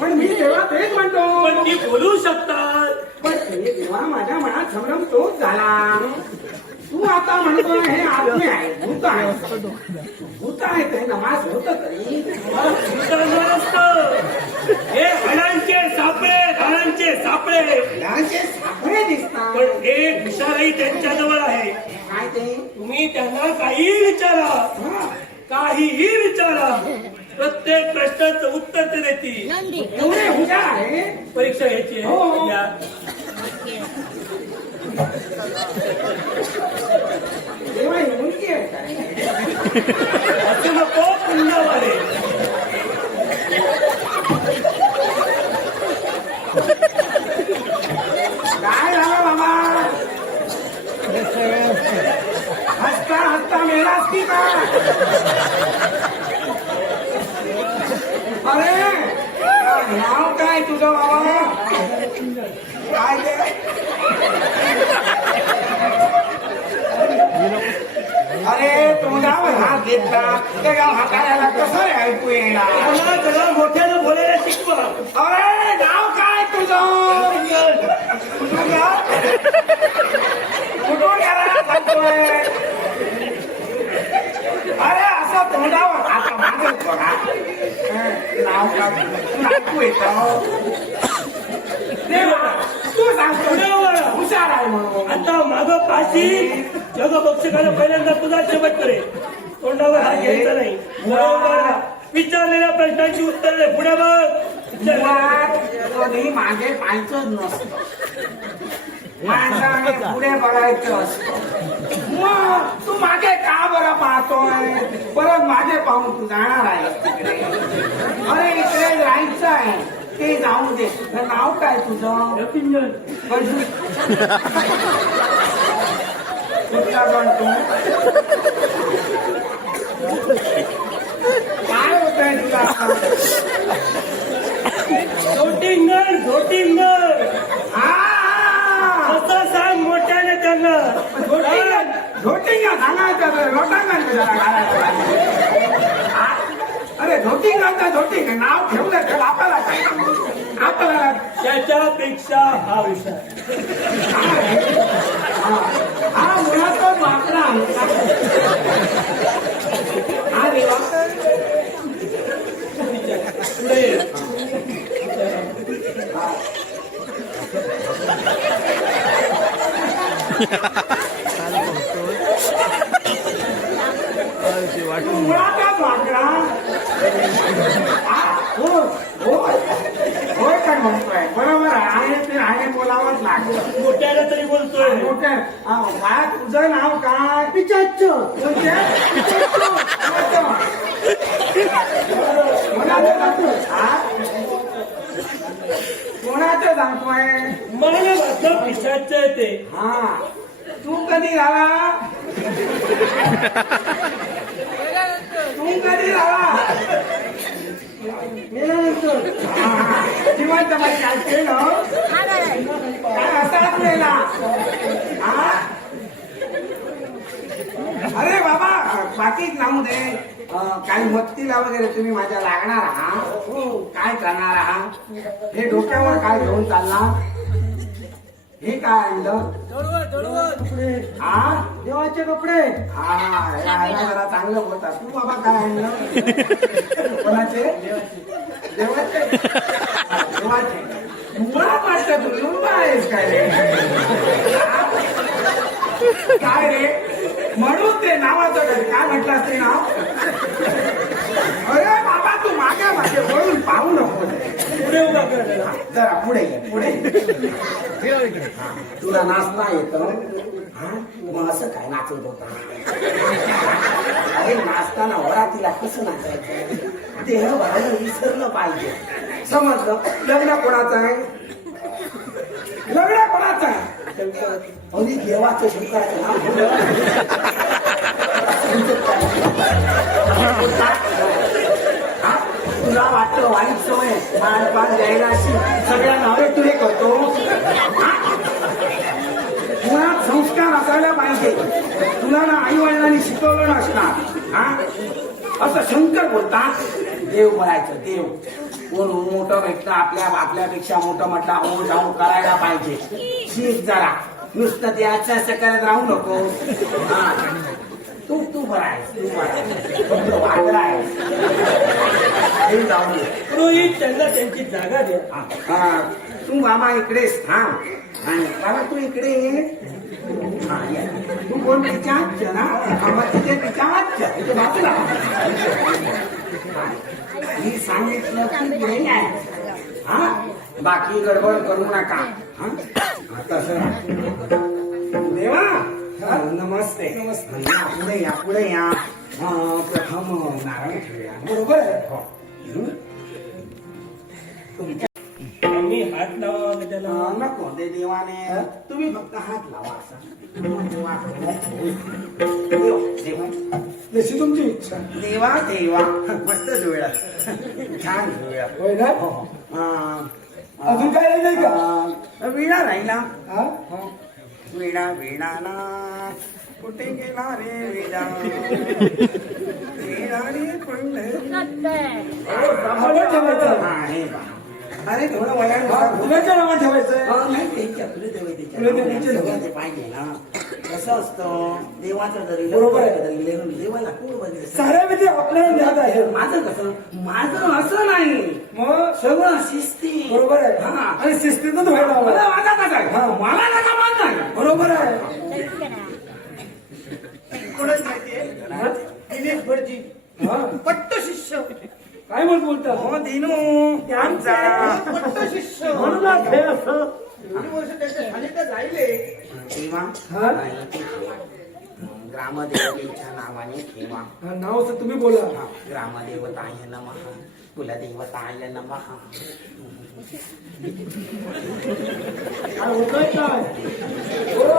पण मी तेव्हा तेच म्हणतो, पण ती बोलू शकतात. पण तेव्हा माझ्या मनात संभ्रम तोच झाला. तू आता म्हणतो हे आत्मे आहे, भूत आहे. भूत आहे ते नमाज होत तरी हे हडांचे सापळे, धाडांचे सापळे, डांचे सापळे दिसतात. पण एक विचारही त्यांच्याजवळ आहे. काय ते? तुम्ही त्यांना काहीही विचारा, काहीही विचारा, प्रत्येक प्रश्नाचं उत्तर ते देतील. एवढे हुशार आहे. परीक्षा घ्यायची आहे. हो. या. तेव्हा ही मुलगी आहे काय? असं नको पुन्हा वाढे. काय झालं बाबा? हसता हसता मेलास की का? अरे नाव काय तुझं बाबा? काय ते? अरे तोंडावर हात घेतला ते गाव हाताळायला कसं रे ऐकू येणार? जरा मोठ्यानं बोलायला शिकवा. अरे नाव काय तुझं? कुठून गेला सांगतोय? अरे असं तोंडावर आता मागत बघा. नाव का ऐकू येतं? तू सांगतो हुशार आहे म्हणून. आता मागं पाशी जग बक्षकाला पहिल्यांदा तुझा शेवट करे. तोंडावर हात घ्यायचा नाही. बरोबर. विचारलेल्या प्रश्नांची उत्तर दे. पुढे बघ. मुळात कधी मागे पाहायचंच नसतं. माणसाने पुढे बघायचं असतं. मग तू मागे का बरं पाहतोय? परत मागे पाहून तू जाणार आहे तिकडे. अरे इकडे जायचं आहे ते जाऊ दे. तर नाव काय तुझं? रविंद्र. कुठला पण तू काय होतंय तुला? झोटिंगर असं सांग मोठ्याने त्यांना. झोटिंगा सांगायचं लोटांगा अरे झोटिंगाचा झोटिंग नाव ठेवलं तर आपल्याला काय? आपल्याला त्याच्यापेक्षा हा विषय. हा मुळातच वापरा हा देवा. पुढे ये. मुळातच वापरा. होय काय म्हणतोय? बरोबर आहे ते आहे बोलावंच लागलं. मोठ्याने तरी बोलतोय. मोठं बाळा तुझं नाव काय? पिचाच्च. कोणाचं सांगतोय? मला वाटलं पिशाचं आहे ते. हा तू कधी झाला? तू कधी झाला? जिवंत बाई काय केलं? काय असाच मेला? अरे बाबा बाकीच नाव दे. काही मत्तीला वगैरे तुम्ही माझ्या लागणार आहात? काय करणार आहात? हे डोक्यावर काय घेऊन चालला? हे काय आणलं? हा देवाचे कपडे. हा जरा चांगलं होता. तू बाबा काय आणलं? कोणाचे? देवाचे. देवाचे मुळात वाटतं तू लिंब आहेस काय रे? काय रे? म्हणून ते नावाचं घर काय म्हटलं ते नाव? अरे बाबा तू मागे मागे वळून पाहू नको. पुढे उभा कर त्याला. जरा पुढे ये पुढे ये. तुला नाचता येतं? मग असं काय नाचत होता? अरे नाचताना वरातीला कसं नाचायचं? देह भावनं विसरलं पाहिजे. समजलं? लग्न कोणाचं आहे? लग्न कोणाचं आहे? अरे देवाचं शंकराचं नाव तुला वाटतं वाईट सवय मानपान द्यायला अशी सगळ्या नावे तू हे करतो? मुळात संस्कार असायला पाहिजे. तुला ना आई वडिलांनी शिकवलं नसणार. हा असं शंकर बोलतात. देव बोलायचं देव. कोण मोठं भेटतं आपल्यापेक्षा मोठं म्हटलं हो जाऊन करायला पाहिजे. शिक जरा. नुसतं द्यायचं असं करत राहू नको. हा तू बरा आहेस. तू बरा आहेस. फक्त वागला आहेस. हे जाऊ दे. रोहित त्यांना त्यांची जागा द्या. तू मामा इकडेच थांब आणि बाबा तू इकडे ये. हा ये. तू कोण तिच्याच ना? मग तिथे तिच्याच इथे बाजूला. मी सांगितलं की पुढे याय. हा बाकी गडबड करू नका. हा तसं देवा नमस्ते. नमस्ते. या पुढे या. प्रथम नारळ ठेवूया. बरोबर आहे. मी हात लावा त्याला. नको ते देवाने तुम्ही फक्त हात लावा असा. जशी तुमची इच्छा. देवा देवा मस्त जुळला. छान जुळला. होय ना? अजून काय राहिलंय का? विणा राहिला. हा? विणा विणाला कुठे गेला रे विणा? विणा रे पडलं. आपण ठेवायचं. हा हे पहा. अरे थोडं वयान कुणाच्या नावात ठेवायचंय? नाही त्याच्या कुलदेवतेच्या कुलदेवतेच्या पाहिजे ना. कसं असतं देवाचं जरी बरोबर आहे. जरी देवाला कोण बघितलं? साऱ्या विधी आपल्या ध्यात आहे. माझं कसं? माझं असं नाही. मग सगळं शिस्ती. बरोबर आहे. हा. आणि शिस्तीतच व्हायला हवं. मला माझा कसा आहे? हा. मला नका मान नाही. बरोबर आहे. कोणाच माहितीये? दिनेश भटजी हा. पट्ट शिष्य. काय मग बोलता हो दिनू आमचा म्हणूनच हे असं ठेवा हा? ग्रामदेवतेच्या नावाने ठेवा हा, नाव असं तुम्ही बोला ग्रामदेवताय नमः कुलदेवताय नमः काय होतंय काय हो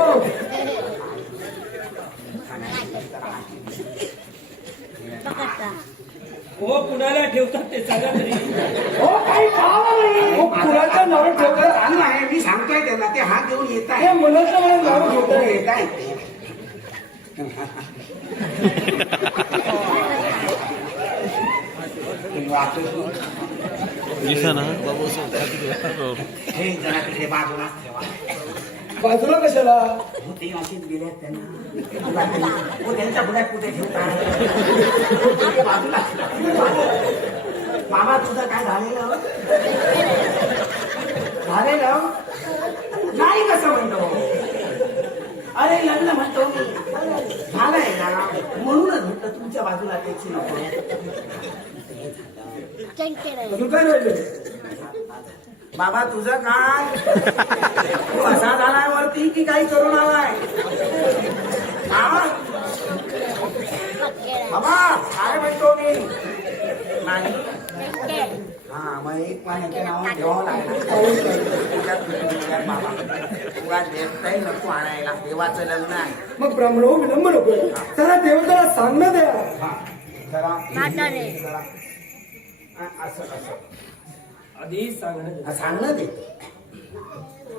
हो कुणाला ठेवतात ते सांगा तरी. हो काही कळालं नाही हो कुणाचं नाव ठेवलं चालू आहे मी सांगतोय त्यांना ते हात घेऊन येत हे आहे मनाचं मला नाव ठेवतंय येत आहे हे जरा तिकडे बाजूलाच ठेवा बाजूला कशाला ते अशीच गेले त्यांना हो त्यांच्या पुढ्यात कुठे ठेवतात बाजूला मामा तुझं काय झालेलं झालेलं नाही कसं म्हणतो अरे लग्न म्हणतो मी झालंय ना म्हणूनच म्हटलं तुमच्या बाजूला त्याची नको अजून काय राहिलं बाबा तुझं काय तू असा झालाय वरती की काही करून आलाय हा? बाबा काय म्हणतो मी नाही हा मग एक महिन्याचे नाव घ्यावं लागणार बाबा तुला देताही नको आणायला देवाचं लग्न आहे मग ब्राह्मण विलंब नको त्याला देवताला सांगणं द्या हा जरा जरा असं असं आधी सांगणं सांगणं दे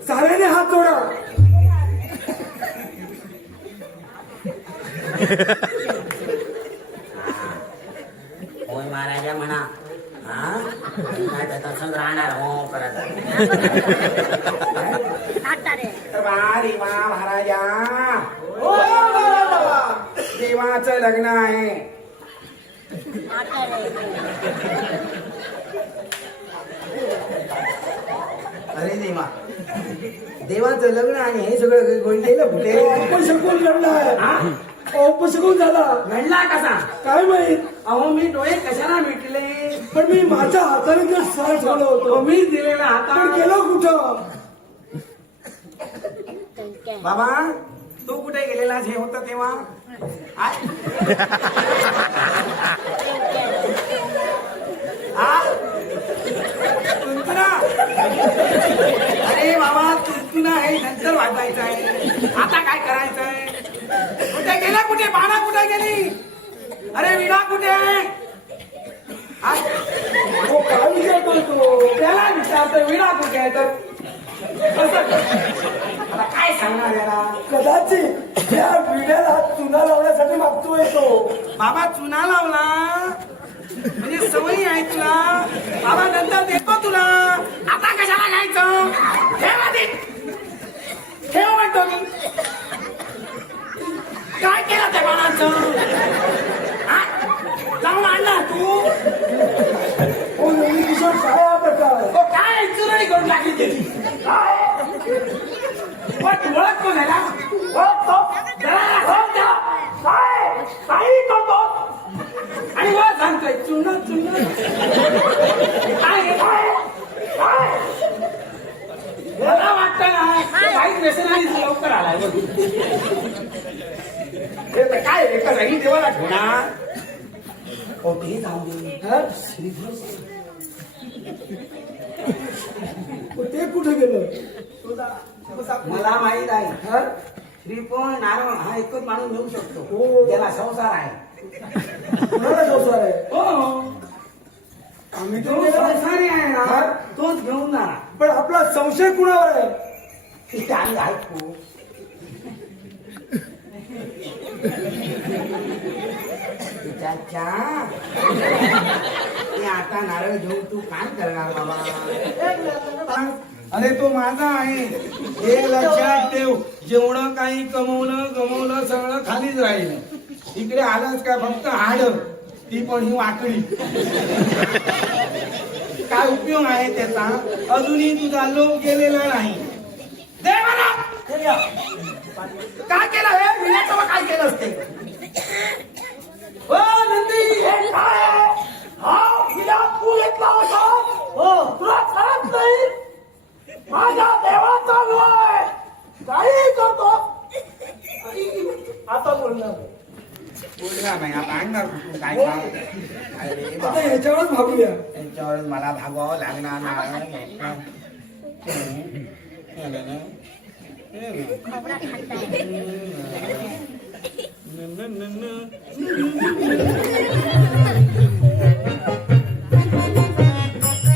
साऱ्याने हात जोडा होय महाराजा म्हणा हा काय तर तसंच राहणार हो करत रे वा महाराजा देवाचं लग्न आहे अरे देवा देवाचं लग्न आणि हे सगळं गोंडलेलं कुठे अपशकून घडलाय अपशकून झाला घडला कसा काय माहित अहो मी डोळे कशाला मिटले पण मी माझ्या हाताने ते सर ठेवलं होतं मी दिलेला पण हाता गेलो कुठं बाबा तू कुठे गेलेला हे होतं तेव्हा आ? आ? तुंतुना? अरे बाबा तुंतुना हे नंतर वाचायचं आहे आता काय करायचं आहे कुठे गेला कुठे बाणा कुठे गेली अरे विडा कुठे आहे आ? हो काय विचार करतो त्याला विचारतो विडा कुठे आहे तर कसं? आता काय सांगणार याला कदाचित त्या विड्याला चुना लावण्यासाठी मागतोय तो बाबा चुना लावला म्हणजे सवयी आहे तुला बाबा नंतर देतो तुला आता कशाला घ्यायचं ठेव आधी ठेव म्हणतो मी काय केलं त्या बाळाचं हा? जाऊन आणला तू हो नेहमी किशोर काय हा प्रकार तो काय चुरणी करून टाकली त्याची काय? पण ओळखतो झाला ओळखतो जरा ओळख त्याला. काय काही करतो आणि वर सांगतोय चुन्न चुन्न काय हे काय काय मला वाटतं ना काही व्यसनाने लवकर आलाय बघ. हे तर काय एका जागी देवाला ठेवणार हो ते जाऊ दे हा? ते कुठे गेलं मला माहित आहे हा? श्रीफळ नारळ हा एकच माणूस घेऊ शकतो हो. ज्याला संसार आहे कोणाला संसार आहे हो आम्ही जो तो संसारी आहे ना हा? तोच घेऊन जाणार पण आपला संशय कुणावर आहे तिथे आम्ही ऐकू तिच्याच्या ते आता नारळ घेऊन तू काय करणार बाबा अरे तो माझा आहे हे लक्षात ठेव जेवढं काही गमवलं सगळं खालीच राहील इकडे आलंच का फक्त हाड ती पण ही वाकडी काय उपयोग आहे त्याचा अजूनही तुझा लोक गेलेला नाही दे मला हे घ्या. काय केलं हे विण्याचं काय केलं असते ओ नंदी हे काय हा हिला तू घेतला होता हो तुला कळत नाही माझ्या देवाचा विवाह आहे काही करतो आता बोलणार बोलणार नाही आता आणणार कुठून काय काम अरे आता बाबा ह्याच्यावर भागूया त्यांच्यावर मला भागवावं लागणार नाही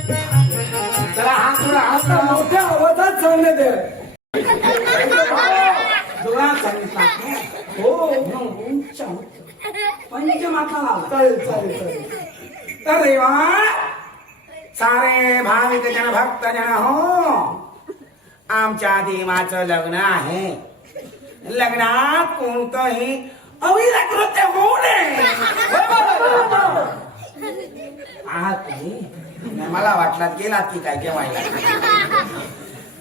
चला हा थोडा आता मोठ्या आवाजात सांगण्यात द्या जोरात सांगितला हो उंच पंचमात्रा लावला चालेल चालेल चालेल तर देवा सारे भाविक जन भक्त जन हो आमच्या देवाचं लग्न आहे लग्नात कोणतंही अविरत कृत्य होऊ नये आहात तुम्ही? नाही, मला वाटलं गेलात की काय जेवायला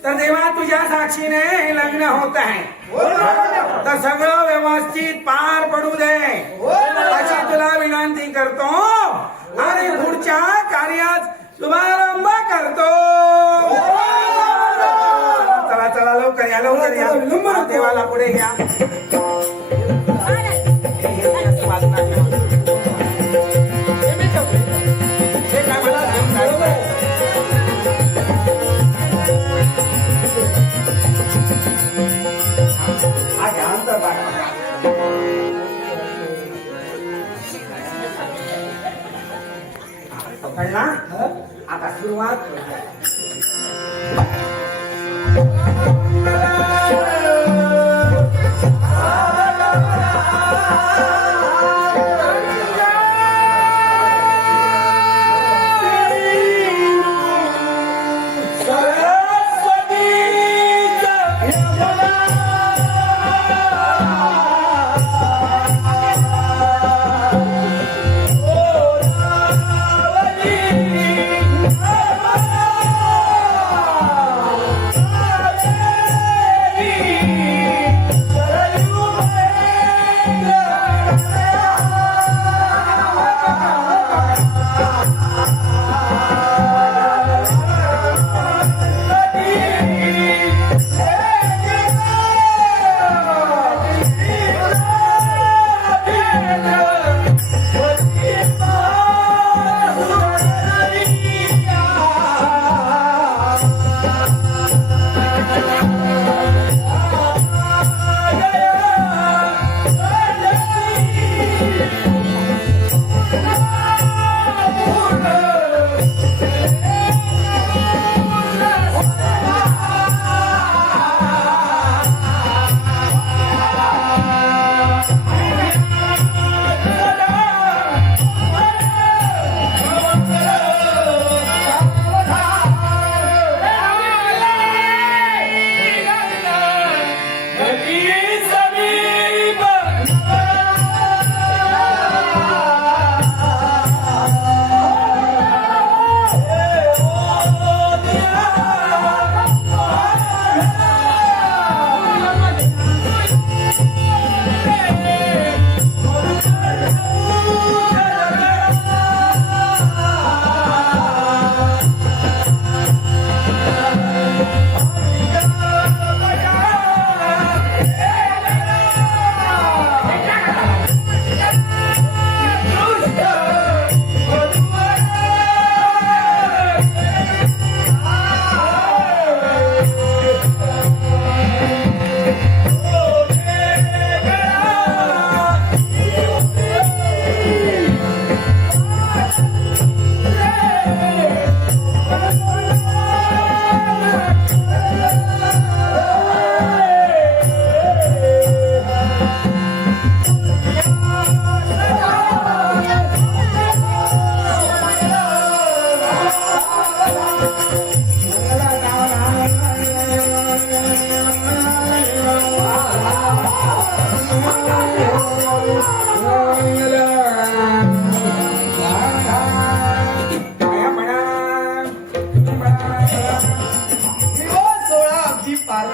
तर देवा तुझ्या साक्षीने हे लग्न होत आहे तर सगळं व्यवस्थित पार पडू दे अशी तुला विनंती करतो आणि पुढच्या कार्यात शुभारंभ करतो चला चला लवकर या लवकर या देवाला पुढे घ्या हे काय मला घेऊन जायचंय? हा घ्या अंतर बाळगा. पकडला आता सुरुवात करूया.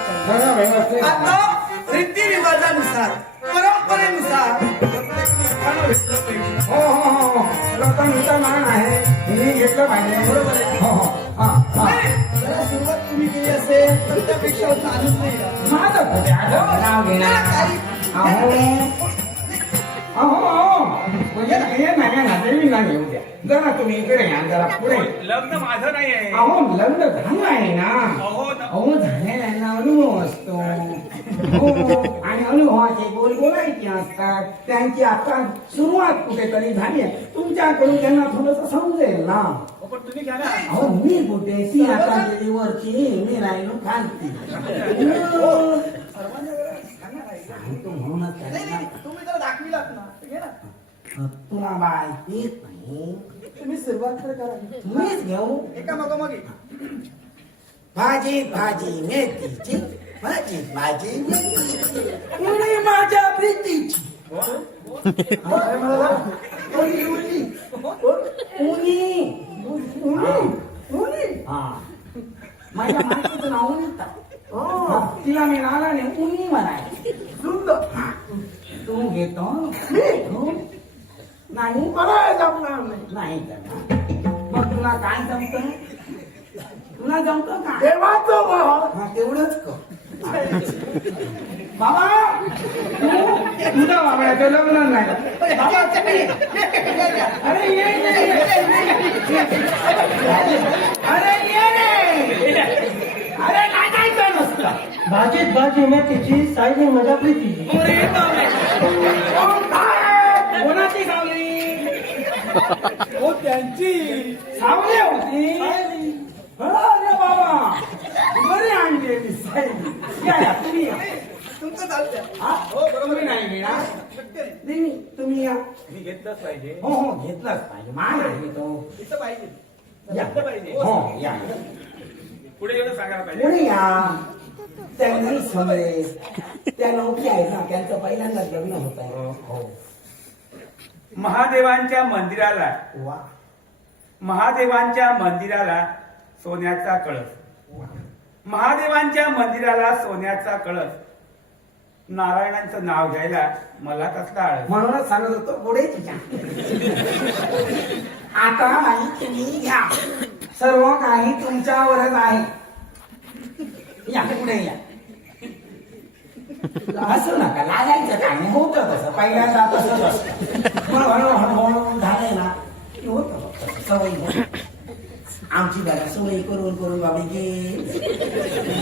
आता रीतिरिवाजानुसार परंपरेनुसार प्रत्येक स्थान भेटलं पाहिजे. हो हो हो नुसता मान आहे हिने घेतलं पाहिजे बरोबर आहे हो हो हा हा जरा सुरुवात तुम्ही केली असेल तर त्यापेक्षा चालूच नाही का? माझं कुठे आता नाव घेणार अहो अहो अहो म्हणजे हे नाही ना ते मी नाही घेऊ द्या जरा तुम्ही इकडे या जरा पुढे लग्न माझं नाही आहे अहो लग्न झालं आहे ना अहो न- अहो झालेल्यांना अनुभव असतो हो आणि अनुभवाचे बोल बोलायचे असतात त्यांची आता सुरुवात कुठेतरी झाली आहे तुमच्याकडून त्यांना थोडस समजेल ना अहो, पण तुम्ही घ्या ना अहो मी कुठे ती आता गेली वरची मी राहिलो खालती सांगतो म्हणूनच नाही, त्यांना नाही, तुम्ही जरा दाखविलात ना तर घे ना. तुला बाय येत नाही तुम्ही सुरुवात तर करा मीच घेऊ एका मागोमाग एक. भाजी भाजी मेथीची भाजी भाजी मेथीची उडी माझ्या प्रीतीची काय म्हणाला? कोणी उरली? उनी उरली? हा माझ्या माहितीचं नाव उनीता हो. तिला मी नावाने उनी म्हणाय सुंदर. तू घेतो मी? हो? नाही मला हे जमणार नाही. नाही जमणार. मग तुला काय जमतं तुला जमतं का देवाचं बळ. हा तेवढंच कर बाबा तुझ्या बाबड्याचं लग्न नाही बाबा तुम्ही अरे ये अरे ये रे अरे काय काय कर नसतं भाजीत भाजी मेथीची सायली माझ्या प्रीतीची कोण काय? कोणाची सावली हो त्यांची सावली होती अरे बाबा बरे आणले मी साहेब या तुम्ही या तुमचं चालतंय. हा? तुम्ही नाही घेणार शक्य नाही. नाही नाही, तुम्ही या मी घेतलंच पाहिजे हो हो घेतलाच पाहिजे मान आहे तो इथं पाहिजे. या घेतलं पाहिजे हो या पुढे एवढं सांगायला पाहिजे पुढे या त्यांनी समजेल त्या नौकी आहेत ना त्यांचं पहिल्यांदाच लग्न होत आहे हो महादेवांच्या मंदिराला वा महादेवांच्या मंदिराला सोन्याचा कळस महादेवांच्या मंदिराला सोन्याचा कळस नारायणांचं नाव घ्यायला मला कसला आळस म्हणूनच सांगत होतो पुढे तिच्या आता नाही तुम्ही घ्या सर्व काही तुमच्यावरच आहे या पुढे या असं नका लागायचं काय नाही होतं तसं पहिल्यांदा तसंच असतं हळूहळू झालंय ना की होतं तसं, सवय होते. आमची बघा सवय करून करून बाबी गे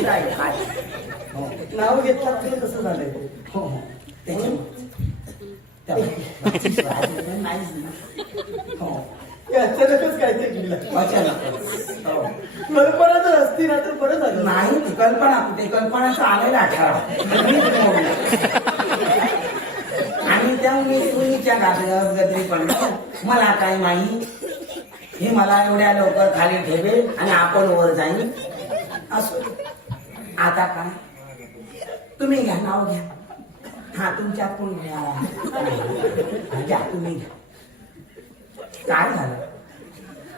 काय काय हो नाव घेतलं तरी कसं झालंय हो हो त्याच्यामुळे नाहीच ना हो हे अचानकच काय ते गेलं अचानक हो कल्पना जर असती ना तर बरं झालं. नाही ती कल्पना कुठे कल्पनाचं आलेला आठवडा आणि त्या मी सुनीच्या गाजर गजरी पडलं मला काय माहीत हे मला एवढ्या लवकर खाली ठेवेल आणि आपण वर जाईल असो आता काय तुम्ही घ्या नाव घ्या हा तुमच्या कोण घ्या तुम्ही घ्या काय झालं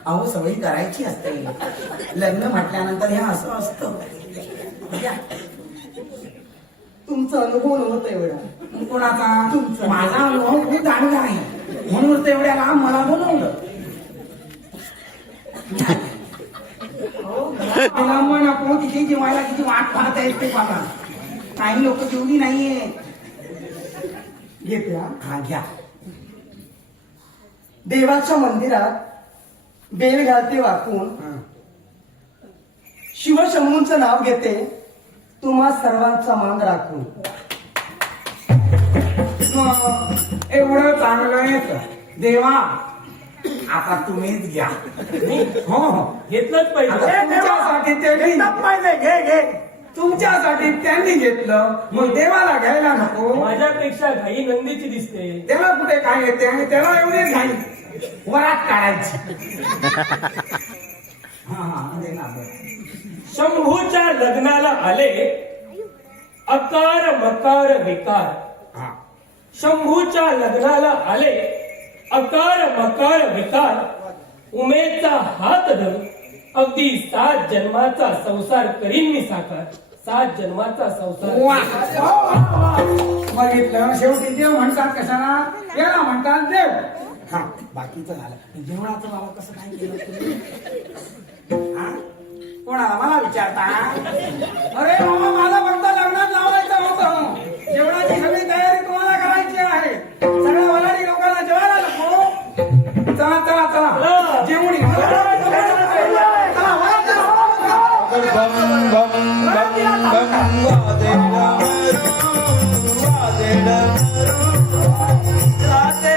अहो सवयी करायची असते लग्न म्हटल्यानंतर हे असं असतं घ्या. तुमचा अनुभव नव्हता एवढा. कोणाचा तुमचा. माझा अनुभव खूप चांगला आहे म्हणून तेवढ्या लांब मला बोलवलं विलंबन आपण किती जीवायला किती वाट पाहत आहेत ते बघा काही लोक जेवली नाहीये घेते हा. हा घ्या देवाच्या मंदिरात बेल घालते वाकून शिवशंभूंचं नाव घेते तुम्हा सर्वांचा मान राखून. मग एवढं चांगलं आहे का? देवा आता तुम्हीच घ्या हो हो घेतलंच पाहिजे आता तुमच्यासाठी त्यांनी पाहिजे घे घे. तुमच्यासाठी त्यांनी घेतलं मग देवाला घ्यायला नको माझ्यापेक्षा घाई नंदीची दिसते त्याला कुठे काय येते आणि त्याला एवढीच घाई वरात काढायची हा हा दे ना बरं. शंभूच्या लग्नाला आले अकार मकार विकार हा शंभूच्या लग्नाला आले अकार मकार विकार उमेदचा हात धरून अगदी 7 जन्माचा संसार करीन मी साकार 7 जन्माचा संसार वा, वा, वा, वा. बघितलं शेवटी देव म्हणतात कशाला याला म्हणतात देव हा बाकीचं झालं जेवणाचं बाबा कसं काय केलं तुम्ही? हा? कोणाला मला विचारता अरे बाबा मला फक्त लग्नात लावायचं होतं जेवणाची सगळी तयारी तुम्हाला करायची आहे सगळ्या वलाडी लोकांना जेवायला नको चला चला चला जेवणी बम बम बम बम वादे डमरू वादे डमरू वादे